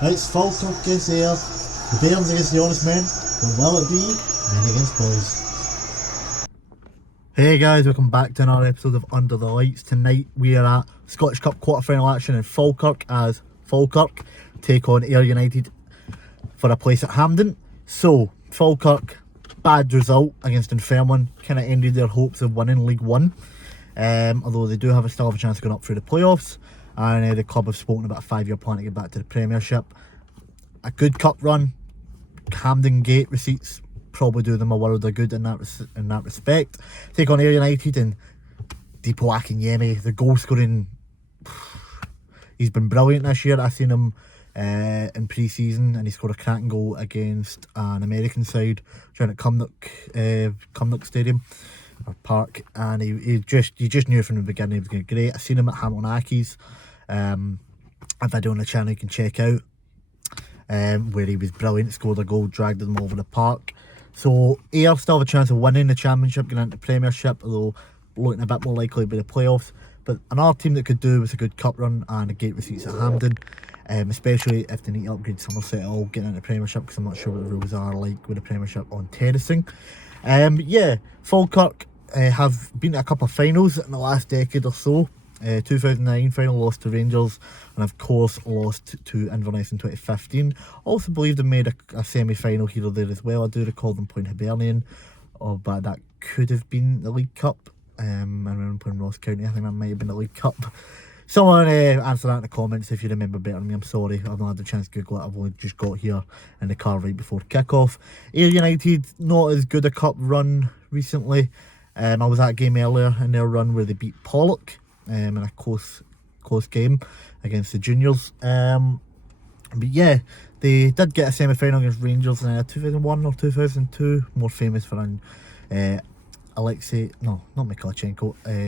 It's Falkirk against Ayr, the Bairns against the Honest Men, but will it be men against boys? Hey guys, welcome back to another episode of Under the Lights. Tonight we are at Scottish Cup quarter-final action in Falkirk as Falkirk take on Ayr United for a place at Hampden. So, Falkirk, bad result against Dunfermline, kind of ended their hopes of winning League One. Although they do still have a chance of going up through the playoffs. And the club have spoken about a 5-year plan to get back to the Premiership. A good cup run, Hampden gate receipts probably do them a world of good in that respect. Take on Ayr United and Deepo Akinyemi, the goal scoring. He's been brilliant this year. I've seen him in pre-season, and he scored a cracking goal against an American side trying at Cumnock Stadium or Park, and you just knew from the beginning he was going to be great. I've seen him at Hamilton Accies. A video on the channel you can check out where he was brilliant, scored a goal, dragged them over the park. So Ayr still have a chance of winning the Championship, getting into the Premiership, although looking a bit more likely to be the playoffs. But another team that could do with a good cup run and a gate receipts at Hampden, especially if they need to upgrade Somerset at all, getting into the Premiership, because I'm not sure what the rules are like with the Premiership on terracing. Yeah, Falkirk have been to a couple of finals in the last decade or so. 2009 final lost to Rangers, and of course lost to Inverness in 2015. Also believe they made a semi-final here or there as well. I do recall them playing Hibernian, but that could have been the League Cup. I remember playing Ross County. I think that might have been the League Cup. Someone answer that in the comments if you remember better than me. I'm sorry, I've not had the chance to Google it. I've only just got here in the car right before kick-off. Ayr United, not as good a cup run recently. I was at a game earlier in their run where they beat Pollock in a close game against the juniors. But yeah, they did get a semi-final against Rangers in 2001 or 2002, more famous for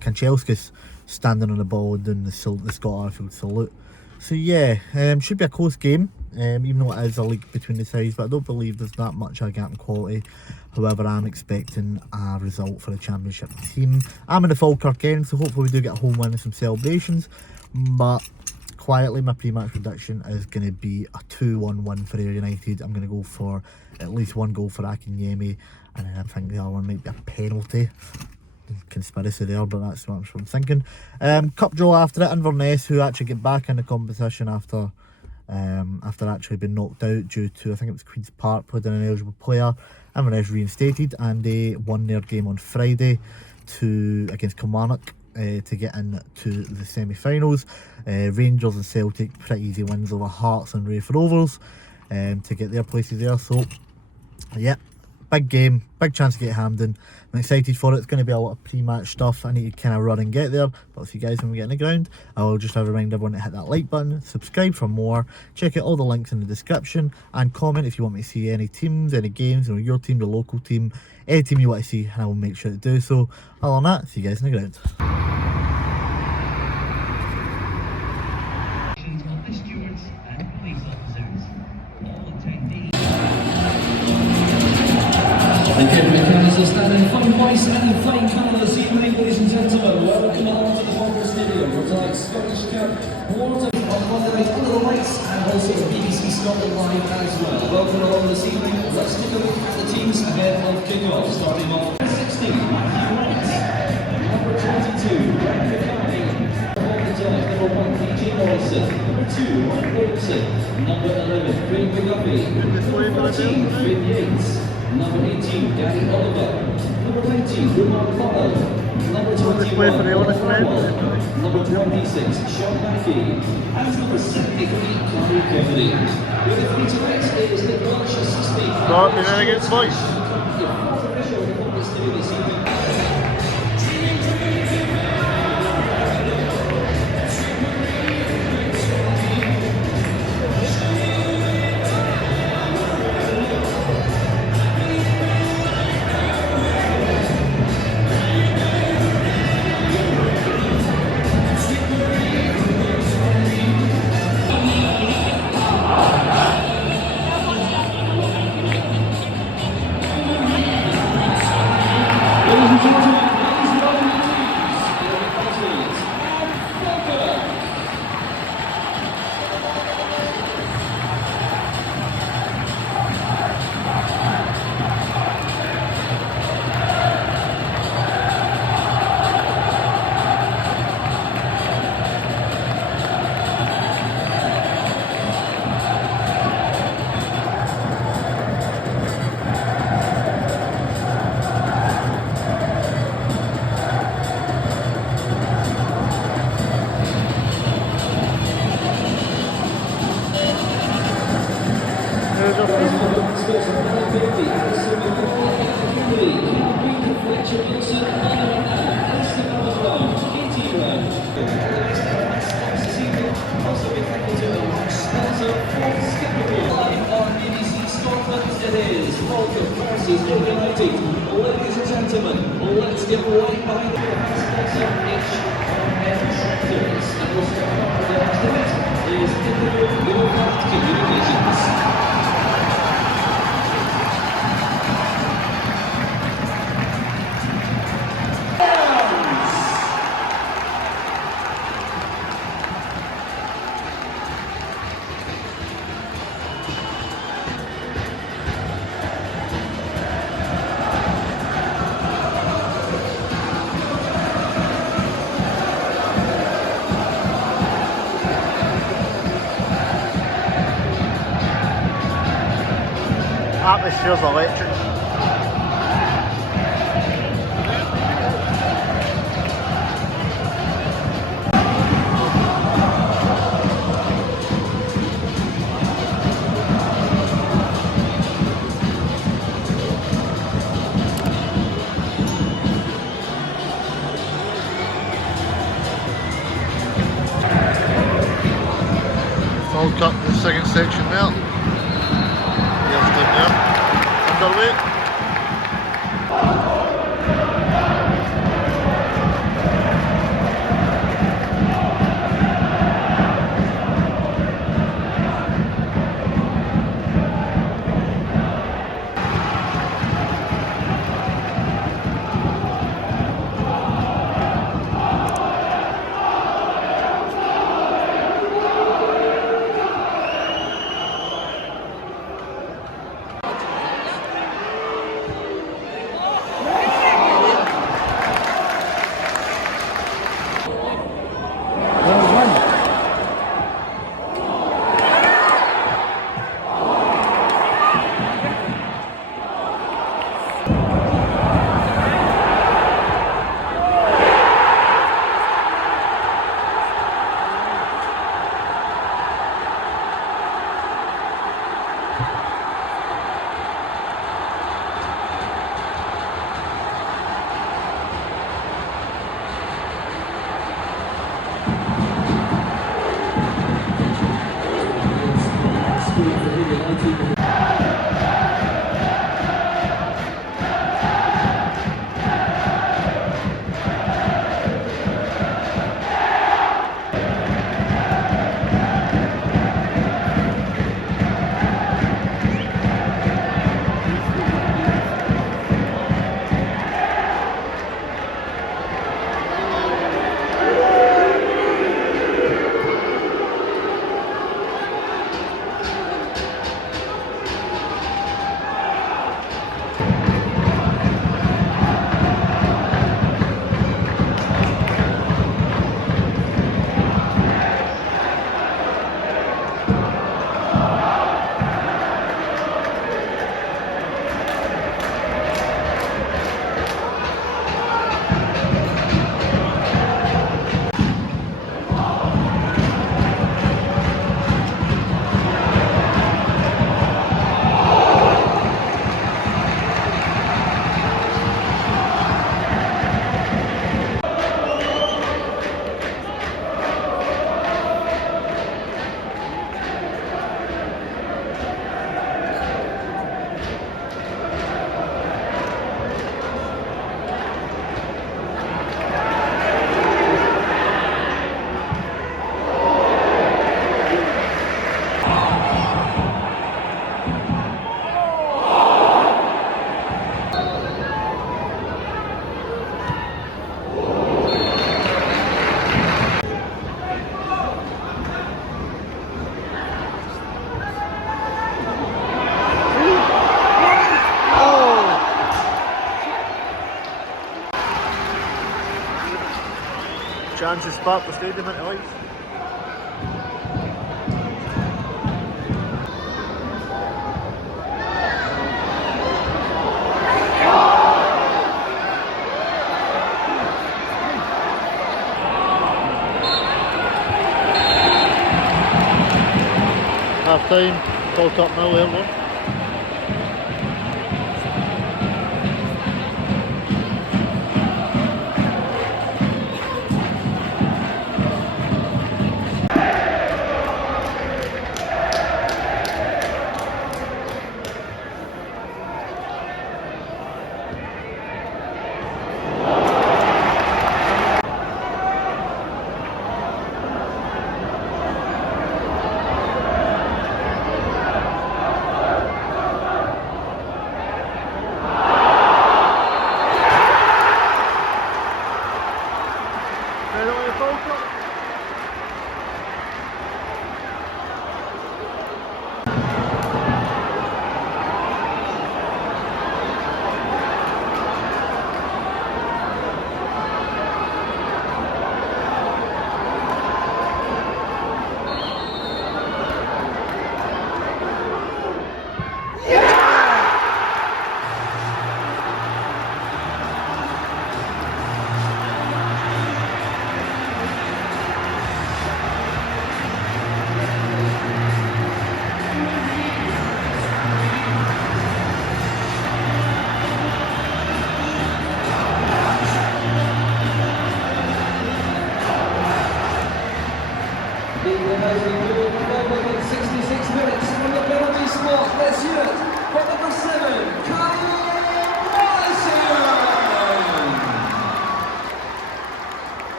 Kanchelskis standing on the ball and doing the Scott Arfield salute. So yeah, should be a close game, even though it is a league between the sides, but I don't believe there's that much of a gap in quality. However, I'm expecting a result for the Championship team. I'm in the Falkirk end, so hopefully we do get a home win and some celebrations. But quietly, my pre-match prediction is going to be a 2-1 win for Ayr United. I'm going to go for at least one goal for Akinyemi, and then I think the other one might be a penalty. Conspiracy there, but that's what I'm thinking. Cup draw after it, Inverness, who actually get back in the competition after actually being knocked out due to, I think it was Queen's Park played an ineligible player. Inverness reinstated, and they won their game on Friday against Kilmarnock to get into the semi-finals. Rangers and Celtic, pretty easy wins over Hearts and Raith Rovers to get their places there. So yeah, big game, big chance to get Hampden. I'm excited for it. It's going to be a lot of pre-match stuff. I need to kind of run and get there, but I'll see you guys when we get in the ground. I'll just remind everyone to hit that like button, subscribe for more, check out all the links in the description, and comment if you want me to see any teams, any games, your team, your local team, any team you want to see, and I will make sure to do so. Other than that, see you guys in the ground. Stand in fine voice and in fine colour this evening, ladies and gentlemen. Welcome along to the Falkirk Stadium for tonight's Scottish Cup quarter on Monday Under the Lights, and also the BBC Scotland Live as well. Welcome along this evening. Let's take a look at the teams ahead of kick-off. Starting off 16, Matthew Wright. Number 22, Brett McCarthy. Number 1, PJ Morrison. Number 2, Mike Wilson. Number 11, Craig McGuffey. Number 14, Finn Yates. Number 18, Gary Oliver. Number 19, Rumar Connell. Number 21, Number 26, Sean Mackey. And number 73, Conor Kennedy. With the three to next is the Welsh assistant. Start the against boys. Ladies and On BBC Scotland, it is Falkirk versus Ayr United. Ladies and gentlemen, let's get right behind the H tractors. And we'll start off with the last event is Futbology Communications. Atmosphere's electric. Falkirk in the second section there. Yes, down there. Underway. Chance to spark the stadium into life. Half time, Falkirk 0 earlier.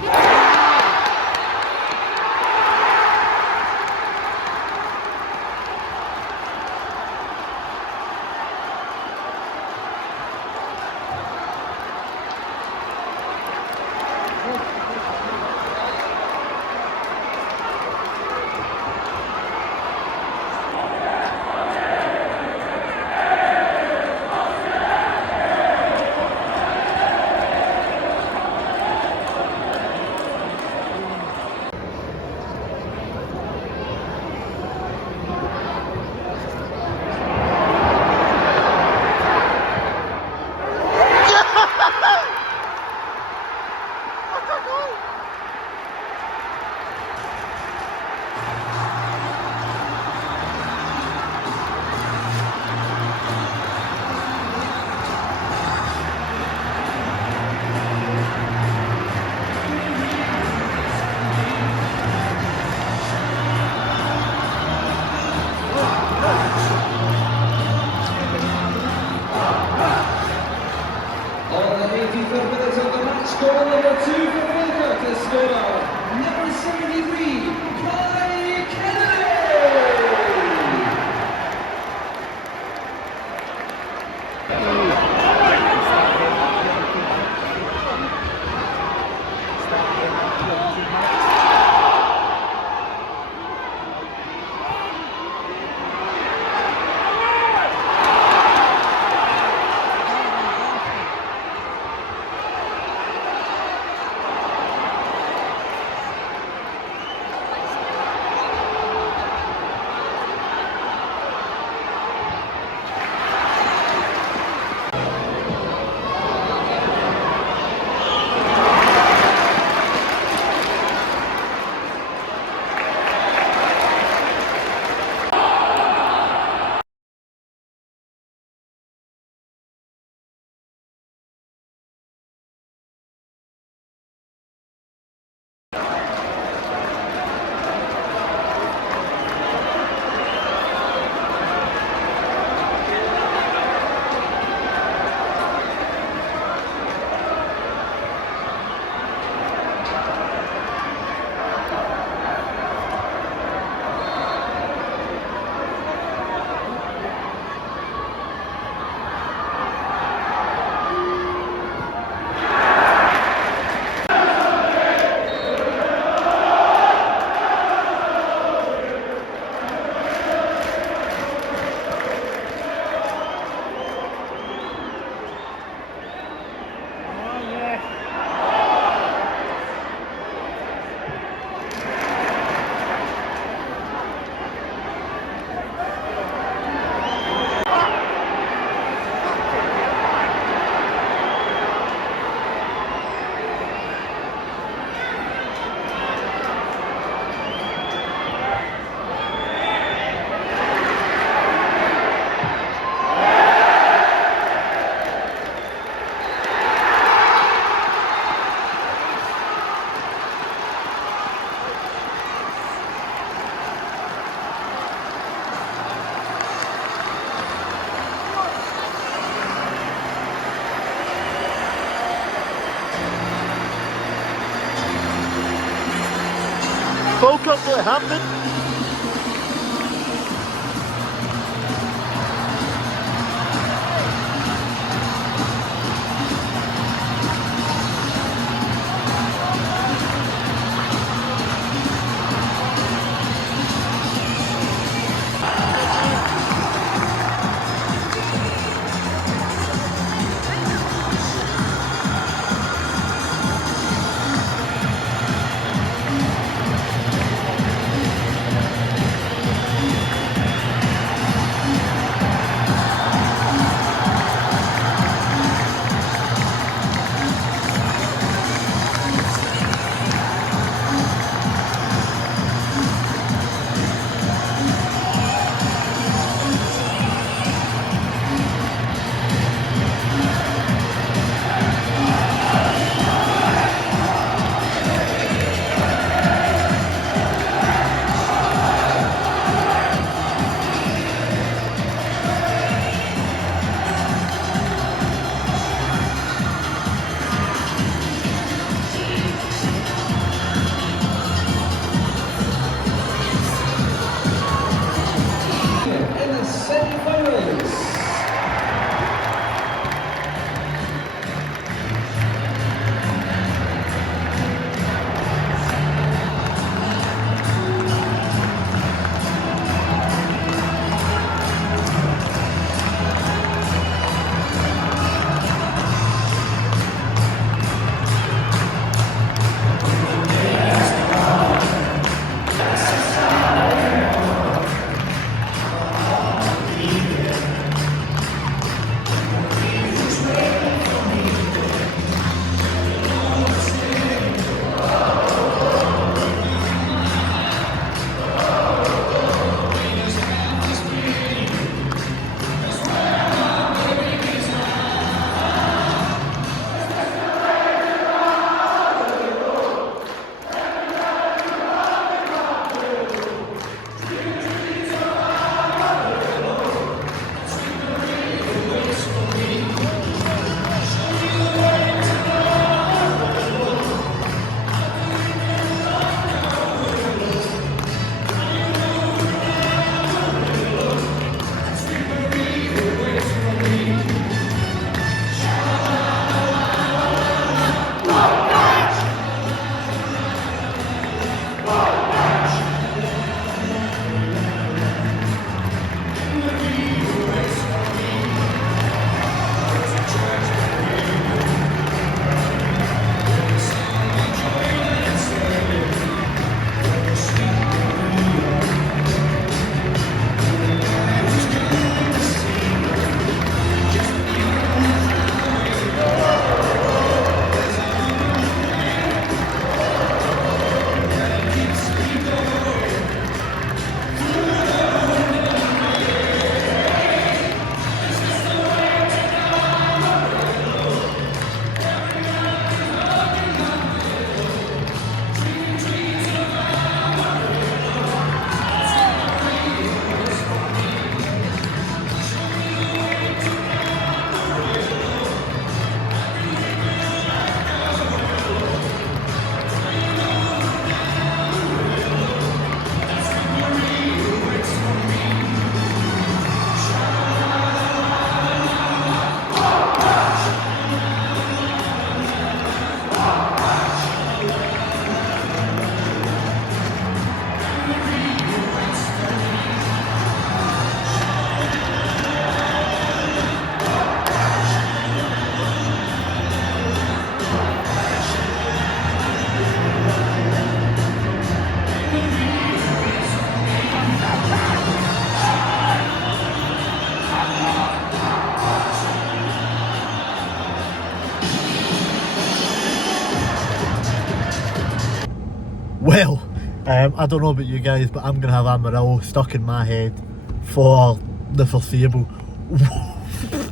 On the 83rd minute of the match, goal number 2 for Falkirk to score. Number 73, Kai Kennedy! Falkirk to Hampden. Well, I don't know about you guys, but I'm going to have Amarillo stuck in my head for the foreseeable.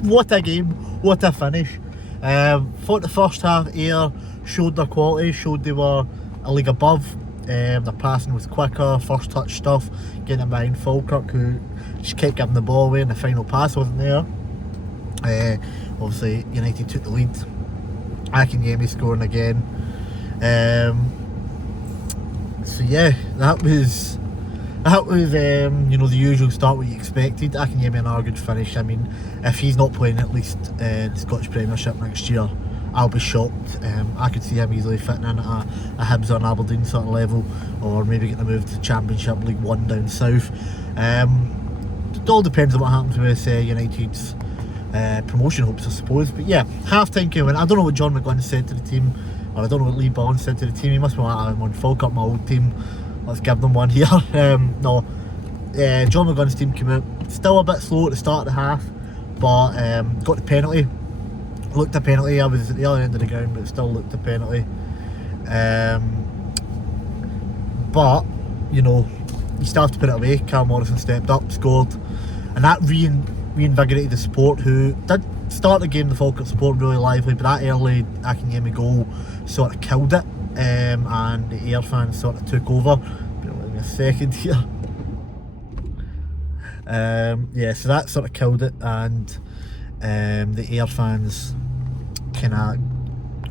What a game, what a finish. Thought the first half Ayr showed their quality, showed they were a league above. Their passing was quicker, first touch stuff, getting it behind Falkirk, who just kept giving the ball away and the final pass wasn't there. Obviously United took the lead. Akinyemi scoring again. So yeah, that was you know, the usual start what you expected. Akinyemi another good finish. I mean, if he's not playing at least the Scottish Premiership next year, I'll be shocked. I could see him easily fitting in at a Hibs or an Aberdeen sort of level, or maybe getting a move to Championship League 1 down south. It all depends on what happens with United's promotion hopes, I suppose. But yeah, half-time came in. I don't know what John McGlynn said to the team, or I don't know what Lee Barnes said to the team. He must be like, I'm on Falkirk, my old team, let's give them one here. No, John McGlynn's team came out still a bit slow at the start of the half, but got the penalty. Looked a penalty. I was at the other end of the ground, but it still looked a penalty. But you know, you still have to put it away. Carl Morrison stepped up, scored, and that reinvigorated the support, who did start the game, the Falkirk support, really lively, but that early Akinyemi goal sort of killed it, and the Ayr fans sort of took over. Wait me a second here. Yeah, so that sort of killed it, and the Ayr fans kind of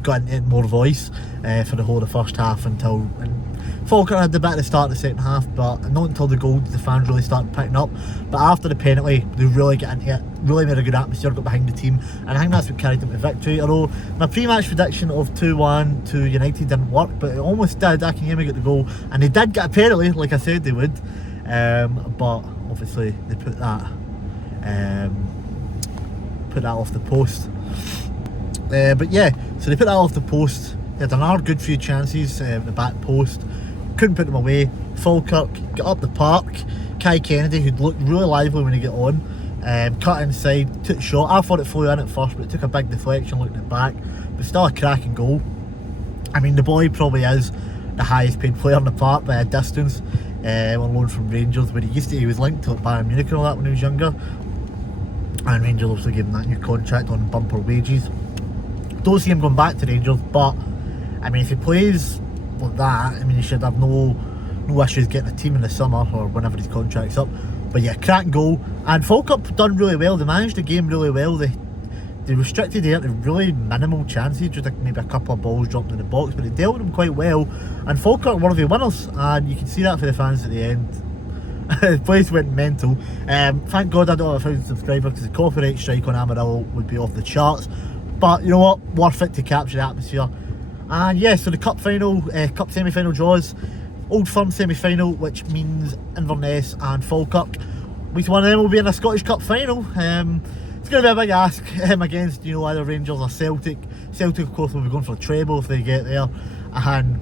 got into more voice for the whole of the first half until Falkirk had the bit at the start of the second half, but not until the goal did the fans really started picking up. But after the penalty, they really got into it, really made a good atmosphere, got behind the team, and I think that's what carried them to victory. Although my pre-match prediction of 2-1 to United didn't work, but it almost did. Akinyemi got the goal, and they did get a penalty, like I said they would. But obviously they put that off the post. But yeah, so they put that off the post. They had another good few chances at the back post, couldn't put them away. Falkirk got up the park. Kai Kennedy, who'd looked really lively when he got on, cut inside, took a shot. I thought it flew in at first, but it took a big deflection looking at back, but still a cracking goal. I mean, the boy probably is the highest paid player in the park by a distance, on loan from Rangers, where he was linked to Bayern Munich and all that when he was younger, and Rangers also gave him that new contract on bumper wages. Don't see him going back to Rangers, but I mean, if he plays like that, I mean, he should have no issues getting a team in the summer or whenever his contract's up. But yeah, cracking goal, and Falkirk done really well. They managed the game really well. They restricted Ayr to really minimal chances, just like maybe a couple of balls dropped in the box, but they dealt with them quite well, and Falkirk were the winners, and you can see that for the fans at the end. The place went mental. Thank God I don't have 1,000 subscribers, because the copyright strike on Amarillo would be off the charts, but you know what, worth it to capture the atmosphere. And yeah, so the cup semi-final draws. Old Firm semi-final, which means Inverness and Falkirk. At least one of them will be in a Scottish Cup final. It's going to be a big ask against, you know, either Rangers or Celtic. Celtic, of course, will be going for a treble if they get there. And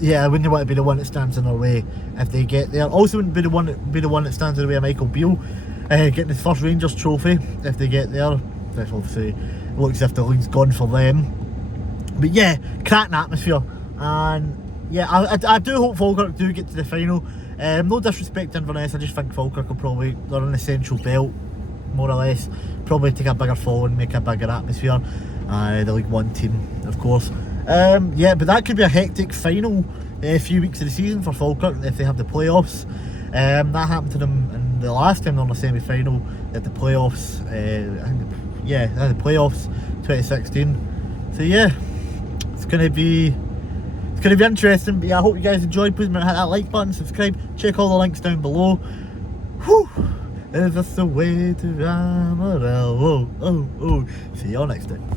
yeah, I wouldn't want to be the one that stands in their way if they get there. Also wouldn't be the one that stands in the way of Michael Beale getting his first Rangers trophy if they get there. That's obviously, it looks as if the league's gone for them. But yeah, cracking atmosphere, and yeah, I do hope Falkirk do get to the final. No disrespect to Inverness, I just think Falkirk will probably, they're in the central belt, more or less, probably take a bigger following, make a bigger atmosphere. The League One team, of course. Yeah, but that could be a hectic final few weeks of the season for Falkirk if they have the playoffs. That happened to them in the last time they were in the semi-final. They had the playoffs, they had the playoffs 2016. So yeah, it's gonna be interesting. But yeah, I hope you guys enjoyed. Please remember to hit that like button, subscribe, check all the links down below. Whew, is this the way to Amarillo? Oh. See y'all next time.